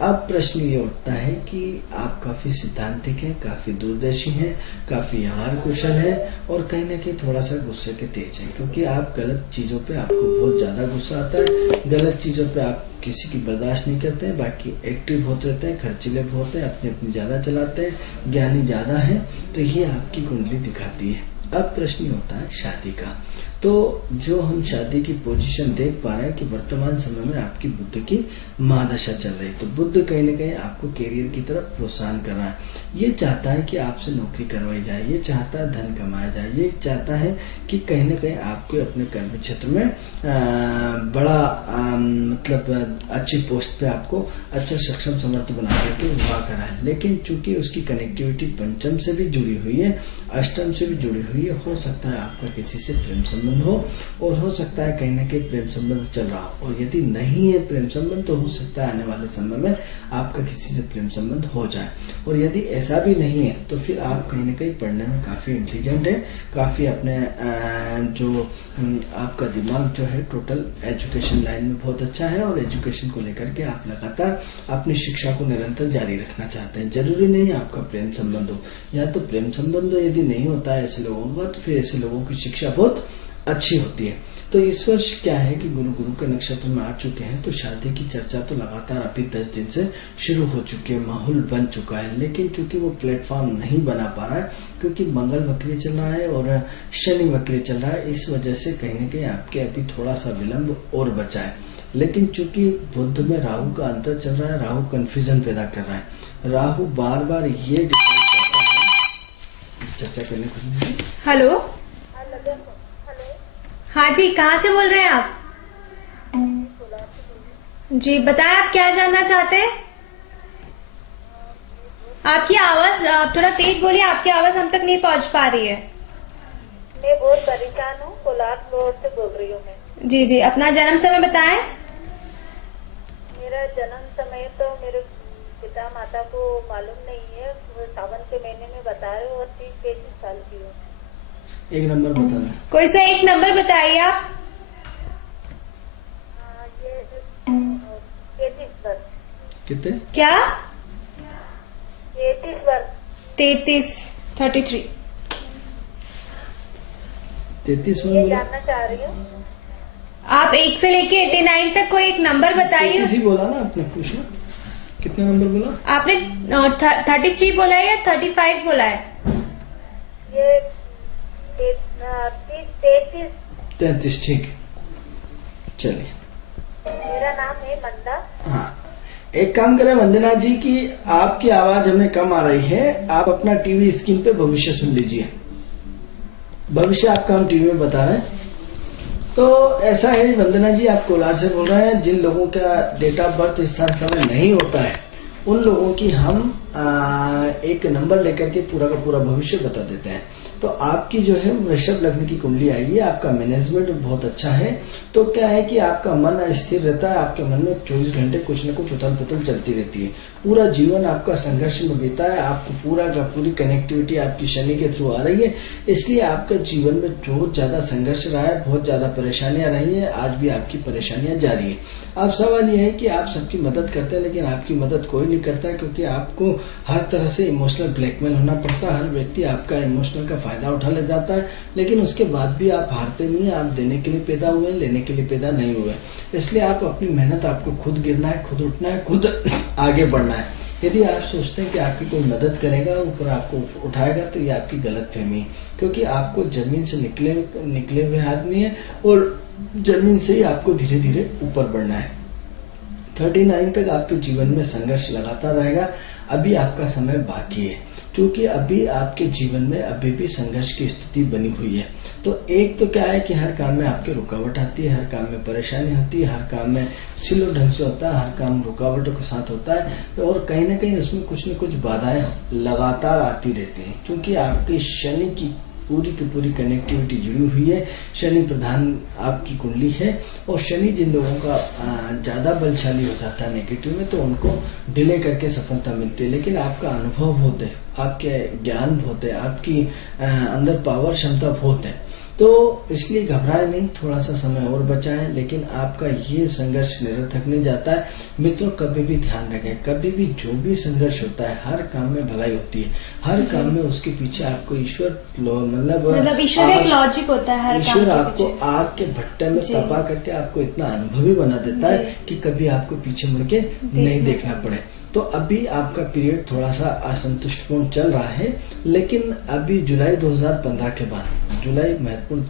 अब प्रश्न ये उठता है कि आप काफी सिद्धांतिक हैं, काफी दूरदर्शी हैं, काफी व्यवहार कुशल हैं और कहीं न कहीं थोड़ा सा गुस्से के तेज हैं, क्योंकि आप गलत चीजों पे आपको बहुत ज्यादा गुस्सा आता है, गलत चीजों पे आप किसी की बर्दाश्त नहीं करते हैं, बाकी एक्टिव होते रहते हैं, खर्चीले होते हैं, अपनी ज्यादा चलाते हैं, ज्ञानी ज्यादा है, तो ये आपकी कुंडली दिखाती है। अब प्रश्न होता है शादी का। तो जो हम शादी की पोजीशन देख पा रहे हैं कि वर्तमान समय में आपकी बुध की महादशा चल रही है, तो बुध कहीं न कहीं आपको कैरियर की तरफ प्रोत्साहन कर रहा है। ये चाहता है कि आपसे नौकरी करवाई जाए, ये चाहता है धन कमाया जाए, ये चाहता है कि कहीं न कहीं आपको अपने कर्म क्षेत्र में बड़ा मतलब अच्छी पोस्ट पे आपको अच्छा सक्षम समर्थ बना करके विवाह कराए। लेकिन चूंकि उसकी कनेक्टिविटी पंचम से भी जुड़ी हुई है, अष्टम से भी जुड़ी हुई है, हो सकता है आपका किसी से प्रेम संबंध हो और हो सकता है कहीं न कहीं प्रेम संबंध चल रहा हो, और यदि नहीं है प्रेम संबंध तो हो सकता है आने वाले समय में आपका किसी से प्रेम संबंध हो जाए। और यदि ऐसा भी नहीं है तो फिर आप कहीं न कहीं पढ़ने में काफी इंटेलिजेंट है, काफी अपने जो आपका दिमाग जो है टोटल एजुकेशन लाइन में बहुत अच्छा है और एजुकेशन को लेकर के आप लगातार अपनी शिक्षा को निरंतर जारी रखना चाहते हैं। जरूरी नहीं आपका प्रेम संबंध हो, या तो प्रेम संबंध यदि नहीं होता है ऐसे लोगों का तो फिर ऐसे लोगों की शिक्षा बहुत अच्छी होती है। तो इस वर्ष क्या है कि गुरु के नक्षत्र में आ चुके हैं, तो शादी की चर्चा तो लगातार अभी 10 दिन से शुरू हो चुकी है, माहौल बन चुका है, लेकिन चूंकि वो प्लेटफॉर्म नहीं बना पा रहा है क्योंकि मंगल वक्री चल रहा है और शनि वक्री चल रहा है, इस वजह से कहीं न कहीं आपके अभी थोड़ा सा विलंब और बचा है। लेकिन चूंकि बुध में राहु का अंतर चल रहा है, राहु कंफ्यूजन पैदा कर रहा है, राहु बार बार ये डिसाइड करता है। चर्चा करने कुछ भी। हेलो हाँ जी, कहाँ से बोल रहे हैं आप? जी बताएं, आप क्या जानना चाहते हैं? आपकी आवाज आप थोड़ा तेज बोलिए, आपकी आवाज हम तक नहीं पहुंच पा रही है। मैं बहुत परेशान हूँ, कोलार फ्लोर से बोल रही हूँ मैं। जी अपना जन्म समय बताएं। मेरा जन्म समय तो मेरे पिता माता को मालूम नहीं है, वो सावन के महीने में बता रहे हो और 30-33 साल की हूँ। एक नंबर बता रहे। कोई सा एक नंबर बताइए आप। ये 33 वर्ष। कितने? क्या? 33 वर्ष। 33 33 33 ये जानना चाह रही हूँ। आप 1 से लेके 89 तक कोई एक नंबर बताइए। इसी बोला ना आपने, पूछना कितना नंबर बोला आपने? 33 बोला है या 35 बोला है? ये 33। ठीक है, चलिए। मेरा नाम है मंदा। हाँ, एक काम करें वंदना जी की आपकी आवाज हमें कम आ रही है, आप अपना टीवी स्क्रीन पे भविष्य सुन लीजिए। भविष्य आपका हम टीवी में बता रहे हैं। तो ऐसा है वंदना जी, आप कोलार से बोल रहे हैं, जिन लोगों का डेट ऑफ बर्थ स्थान समय नहीं होता है उन लोगों की हम एक नंबर लेकर के पूरा का पूरा भविष्य बता देते हैं। तो आपकी जो है वृषभ लग्न की कुंडली आई है, आपका मैनेजमेंट बहुत अच्छा है। तो क्या है कि आपका मन स्थिर रहता है, आपके मन में 24 घंटे कुछ न कुछ उथल पुथल चलती रहती है, पूरा जीवन आपका संघर्ष में बीता है, आपको पूरा का पूरी कनेक्टिविटी आपकी शनि के थ्रू आ रही है, इसलिए आपका जीवन में बहुत ज्यादा संघर्ष रहा है, बहुत ज्यादा परेशानियां रही है, आज भी आपकी परेशानियां जारी है। अब सवाल यह है कि आप सबकी मदद करते हैं लेकिन आपकी मदद कोई नहीं करता, क्योंकि आपको हर तरह से इमोशनल ब्लैकमेल होना पड़ता है, हर व्यक्ति आपका इमोशनल का फायदा उठा ले जाता है, लेकिन उसके बाद भी आप हारते नहीं है। आप देने के लिए पैदा हुए, लेने के लिए पैदा नहीं हुए। इसलिए आप अपनी मेहनत, आपको खुद गिरना है, खुद उठना है, खुद आगे बढ़ना है। यदि आप सोचते हैं कि आपकी कोई मदद करेगा, ऊपर आपको उठाएगा, तो ये आपकी गलतफहमी है, क्योंकि आपको जमीन से निकले हुए आदमी है और जमीन से ही आपको धीरे धीरे ऊपर बढ़ना है। 39 तक आपके जीवन में संघर्ष लगातार रहेगा। अभी आपका समय बाकी है, क्योंकि अभी आपके जीवन में अभी भी संघर्ष की स्थिति बनी हुई है। तो एक तो क्या है कि हर काम में आपके रुकावट आती है, हर काम में परेशानी होती है, हर काम में स्लो ढंग से होता है, हर काम रुकावटों के साथ होता है, और कहीं ना कहीं उसमें कुछ न कुछ बाधाएं लगातार आती रहती हैं, क्योंकि आपकी शनि की पूरी कनेक्टिविटी जुड़ी हुई है। शनि प्रधान आपकी कुंडली है, और शनि जिन लोगों का ज्यादा बलशाली हो जाता है नेगेटिव में, तो उनको डिले करके सफलता मिलती है। लेकिन आपका अनुभव बहुत है, आपके ज्ञान बहुत है, आपकी अंदर पावर क्षमता बहुत है, तो इसलिए घबराए नहीं, थोड़ा सा समय और बचा है। लेकिन आपका ये संघर्ष निरर्थक नहीं जाता है। मित्रों, कभी भी ध्यान रखें, कभी भी जो भी संघर्ष होता है, हर काम में भलाई होती है, हर काम में उसके पीछे आपको ईश्वर मतलब ईश्वर एक लॉजिक होता है। हर ईश्वर आपको आग के भट्टे में तपा करके आपको इतना अनुभवी बना देता है कि कभी आपको पीछे मुड़ के नहीं देखना पड़े। तो अभी आपका पीरियड थोड़ा सा असंतुष्टपूर्ण चल रहा है, लेकिन अभी जुलाई 2015 के बाद, जुलाई महत्वपूर्ण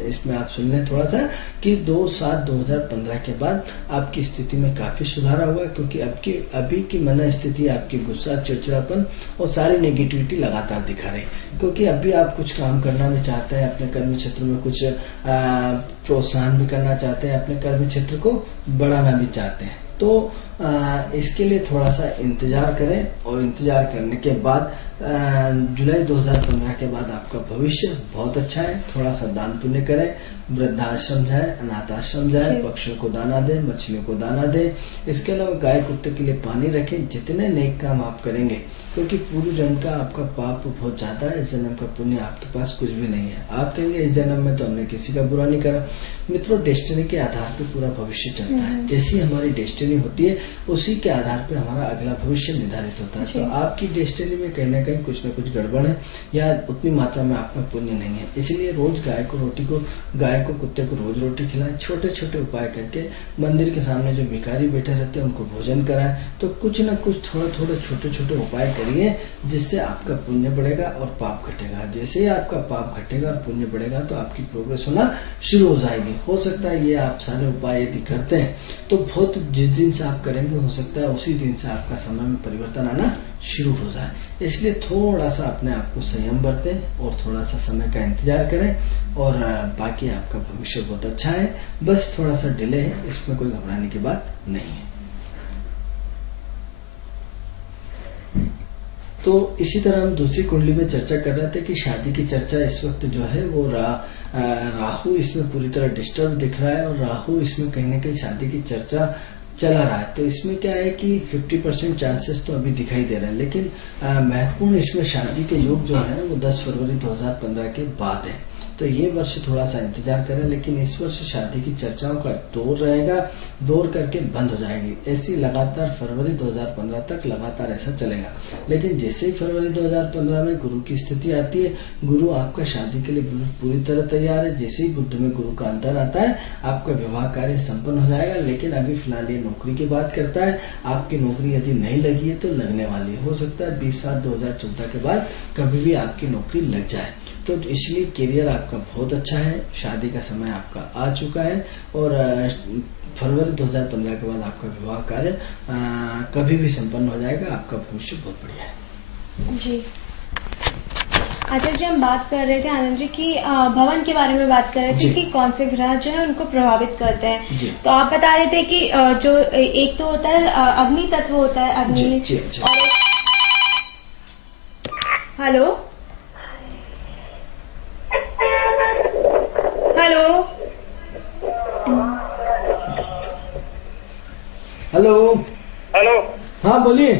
इसमें आप सुन लें थोड़ा सा कि 2/7/2015 के बाद आपकी स्थिति में काफी सुधार हुआ, क्योंकि अभी की मन स्थिति आपकी गुस्सा, चिड़चिड़ापन और सारी नेगेटिविटी लगातार दिखा रही, क्योंकि अभी आप कुछ काम करना भी चाहते हैं, अपने कर्म क्षेत्र में कुछ प्रोत्साहन भी करना चाहते हैं, अपने कर्म क्षेत्र को बढ़ाना भी चाहते हैं। तो इसके लिए थोड़ा सा इंतजार करें, और इंतजार करने के बाद जुलाई 2015 के बाद आपका भविष्य बहुत अच्छा है। थोड़ा सा दान पुण्य करें, वृद्धाश्रम जाए, अनाथ आश्रम जाए, पक्षियों को दाना दे, मछलियों को दाना दे। इसके अलावा गाय कुत्ते के लिए पानी रखें। जितने नेक काम आप करेंगे, क्योंकि पूर्व जन्म का आपका पाप बहुत ज्यादा है, इस जन्म का पुण्य आपके पास कुछ भी नहीं है। आप कहेंगे इस जन्म में तो हमने किसी का बुरा नहीं करा। मित्रों, डेस्टिनी के आधार पर पूरा भविष्य चलता है। जैसी हमारी डेस्टिनी होती है, उसी के आधार पर हमारा अगला भविष्य निर्धारित होता है। तो आपकी डेस्टिनी में कहीं ना कहीं कुछ न कुछ गड़बड़ है, या उतनी मात्रा में आपका पुण्य नहीं है। इसलिए रोज गाय को कुत्ते को रोज रोटी खिलाएं, छोटे छोटे उपाय करके। मंदिर के सामने जो भिखारी बैठे रहते हैं उनको भोजन कराएं। तो कुछ न कुछ थोड़ा छोटे छोटे उपाय करिए, जिससे आपका पुण्य बढ़ेगा और पाप घटेगा। जैसे ही आपका पाप घटेगा और पुण्य बढ़ेगा, तो आपकी प्रोग्रेस होना शुरू हो जाएगी। हो सकता है ये आप सारे उपाय यदि करते हैं, तो बहुत जिस दिन से आप करेंगे, हो सकता है उसी दिन से आपका समय में परिवर्तन आना शुरू हो जाए। इसलिए थोड़ा सा अपने आप को संयम बरतें और थोड़ा सा समय का इंतजार करें, और बाकी आपका भविष्य बहुत अच्छा है। बस थोड़ा सा डिले है, इसमें कोई घबराने की बात नहीं है। तो इसी तरह हम दूसरी कुंडली में चर्चा कर रहे थे कि शादी की चर्चा इस वक्त जो है वो राहु इसमें पूरी तरह डिस्टर्ब दिख रहा है, और राहु इसमें कहीं न कहीं शादी की चर्चा चला रहा है। तो इसमें क्या है कि 50% चांसेस तो अभी दिखाई दे रहे हैं, लेकिन महत्वपूर्ण इसमें शादी के योग जो है वो 10 फरवरी 2015 के बाद है। तो ये वर्ष थोड़ा सा इंतजार करें, लेकिन इस वर्ष शादी की चर्चाओं का दौर रहेगा, दौर करके बंद हो जाएगी। ऐसी लगातार फरवरी 2015 तक लगातार ऐसा चलेगा। लेकिन जैसे ही फरवरी 2015 में गुरु की स्थिति आती है, गुरु आपका शादी के लिए पूरी तरह तैयार है। जैसे ही बुध में गुरु का अंतर आता है, आपका विवाह कार्य संपन्न हो जाएगा। लेकिन अभी फिलहाल ये नौकरी की बात करता है। आपकी नौकरी यदि नहीं लगी है तो लगने वाली है। हो सकता है 20/7/2014 के बाद कभी भी आपकी नौकरी लग जाए। तो इसलिए करियर आपका बहुत अच्छा है, शादी का समय आपका आ चुका है, और फरवरी 2015 के बाद आपका विवाह कार्य कभी भी संपन्न हो जाएगा। आपका भविष्य बहुत बढ़िया है जी। आचार्य जी, हम बात कर रहे थे आनंद जी की भवन के बारे में बात कर रहे थे कि कौन से ग्रह जो है उनको प्रभावित करते हैं। तो आप बता रहे थे कि जो एक तो होता है अग्नि तत्व होता है, अग्नि। हेलो हेलो हेलो हेलो, हाँ बोलिए।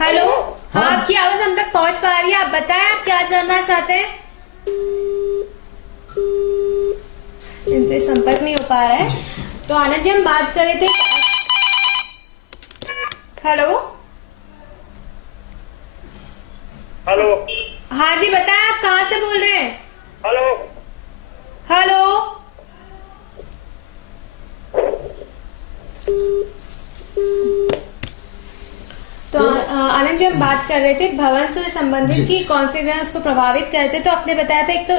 हेलो, हाँ आपकी आवाज हम तक पहुंच पा रही है। आप बताएं, आप क्या जानना चाहते हैं? इनसे संपर्क नहीं हो पा रहा है। तो आनंद जी, हम बात कर रहे थे। हेलो हाँ जी बताएं, आप कहाँ से बोल रहे हैं? Hello hello. तो आनंद जी, हम बात कर रहे थे भवन से संबंधित जी। कि कौन से ग्रह उसको प्रभावित करते, तो आपने बताया था एक तो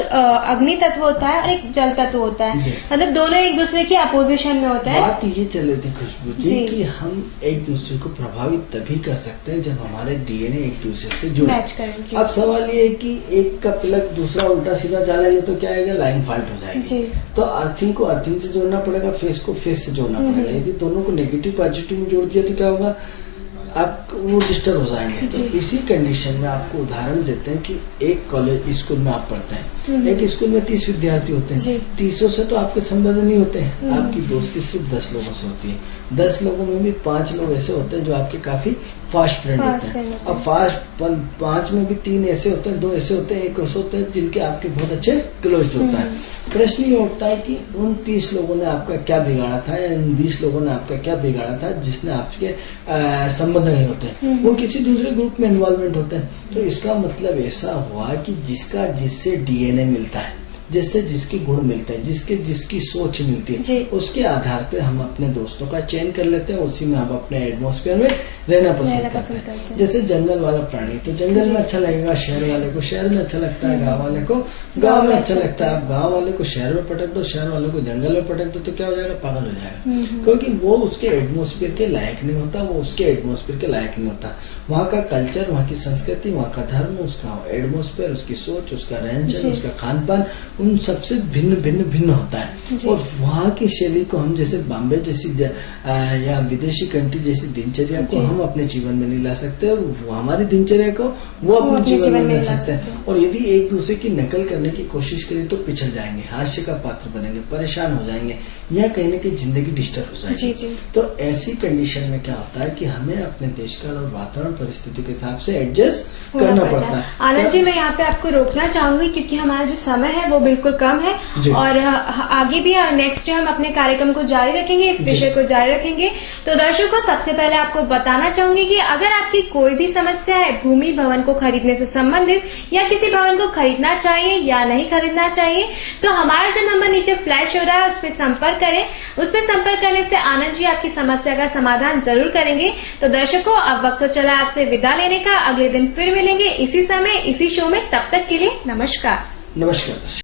अग्नि तत्व होता है और एक जल तत्व होता है, जी। मतलब दोनों एक दूसरे की अपोजिशन में होते हैं। बात ये चल रही थी खुशबू जी जी। कि हम एक दूसरे को प्रभावित तभी कर सकते हैं जब हमारे डीएनए एक दूसरे से जुड़े। मैच करें जी। अब सवाल ये है कि एक का प्लग दूसरा उल्टा सीधा डालेंगे तो क्या आएगा, लाइन फॉल्ट हो जाएगी। जी। तो अर्थिंग को अर्थिंग से जोड़ना पड़ेगा, फेस को फेस से जोड़ना पड़ेगा। यदि दोनों को नेगेटिव पॉजिटिव में जोड़ दिया तो क्या होगा, आप वो डिस्टर्ब हो जाएंगे। तो इसी कंडीशन में आपको उदाहरण देते हैं कि एक कॉलेज स्कूल में आप पढ़ते हैं, एक स्कूल में 30 विद्यार्थी होते हैं, 30 से तो आपके संबंध नहीं होते हैं, आपकी दोस्ती सिर्फ 10 लोगों से होती है। 10 लोगों में भी 5 लोग ऐसे होते हैं जो आपके काफी फास्ट फ्रेंड होते हैं। अब फास्ट 5 में भी 3 ऐसे होते हैं, 2 ऐसे होते हैं, 1 ऐसे होते हैं जिनके आपके बहुत अच्छे क्लोज होता है। प्रश्न ये उठता है कि उन 30 लोगों ने आपका क्या बिगाड़ा था या उन 20 लोगों ने आपका क्या बिगाड़ा था जिसने आपके संबंध नहीं होते, वो किसी दूसरे ग्रुप में इन्वॉल्वमेंट होते हैं। तो इसका मतलब ऐसा हुआ कि जिसका जिससे डीएनए मिलता है, जिससे जिसके गुण मिलते हैं, जिसकी सोच मिलती है, उसके आधार पे हम अपने दोस्तों का चयन कर लेते हैं, उसी में हम अपने एटमॉस्फेयर में रहना पसंद करते हैं। जैसे जंगल वाला प्राणी तो जंगल में अच्छा लगेगा, शहर वाले को शहर में अच्छा लगता है, गांव वाले को गांव में अच्छा लगता है। आप गांव वाले को शहर में पटक दो, शहर वाले को जंगल में पटक दो, तो क्या हो जाएगा, पागल हो जाएगा, क्योंकि वो उसके एटमॉस्फेयर के लायक नहीं होता, वो उसके एटमॉस्फेयर के लायक नहीं होता। वहाँ का कल्चर, वहाँ की संस्कृति, वहाँ का धर्म, उसका एटमॉस्फेयर, उसकी सोच, उसका रहन सहन, उसका खान पान उन सबसे भिन्न भिन्न भिन्न होता है। और वहाँ की शैली को हम जैसे बॉम्बे जैसी या विदेशी कंट्री जैसी दिनचर्या को हम अपने जीवन में नहीं ला सकते, और हमारी दिनचर्या को वो अपने जीवन में नहीं ला सकते हैं। और यदि एक दूसरे की नकल करने की कोशिश करें तो पिछड़ जाएंगे, हास्य का पात्र बनेंगे, परेशान हो जाएंगे, या कहीं ना कहीं जिंदगी डिस्टर्ब हो जाएगी। तो ऐसी कंडीशन में क्या होता है कि हमें अपने देश काल और वातावरण परिस्थिति के हिसाब से एडजस्ट करना पड़ता है। आनंद जी, मैं यहाँ पे आपको रोकना चाहूंगी क्योंकि हमारा जो समय है वो बिल्कुल कम है, और आगे भी नेक्स्ट हम अपने कार्यक्रम को जारी रखेंगे, इस विषय को जारी रखेंगे। तो दर्शकों, सबसे पहले आपको बताना चाहूंगी कि अगर आपकी कोई भी समस्या है भूमि भवन को खरीदने से संबंधित, या किसी भवन को खरीदना चाहिए या नहीं खरीदना चाहिए, तो हमारा जो नंबर नीचे फ्लैश हो रहा है उस पर संपर्क करें। उस पर संपर्क करने से आनंद जी आपकी समस्या का समाधान जरूर करेंगे। तो दर्शकों, अब वक्त तो चला आपसे विदा लेने का। अगले दिन फिर मिलेंगे इसी समय इसी शो में, तब तक के लिए नमस्कार। नमस्कार।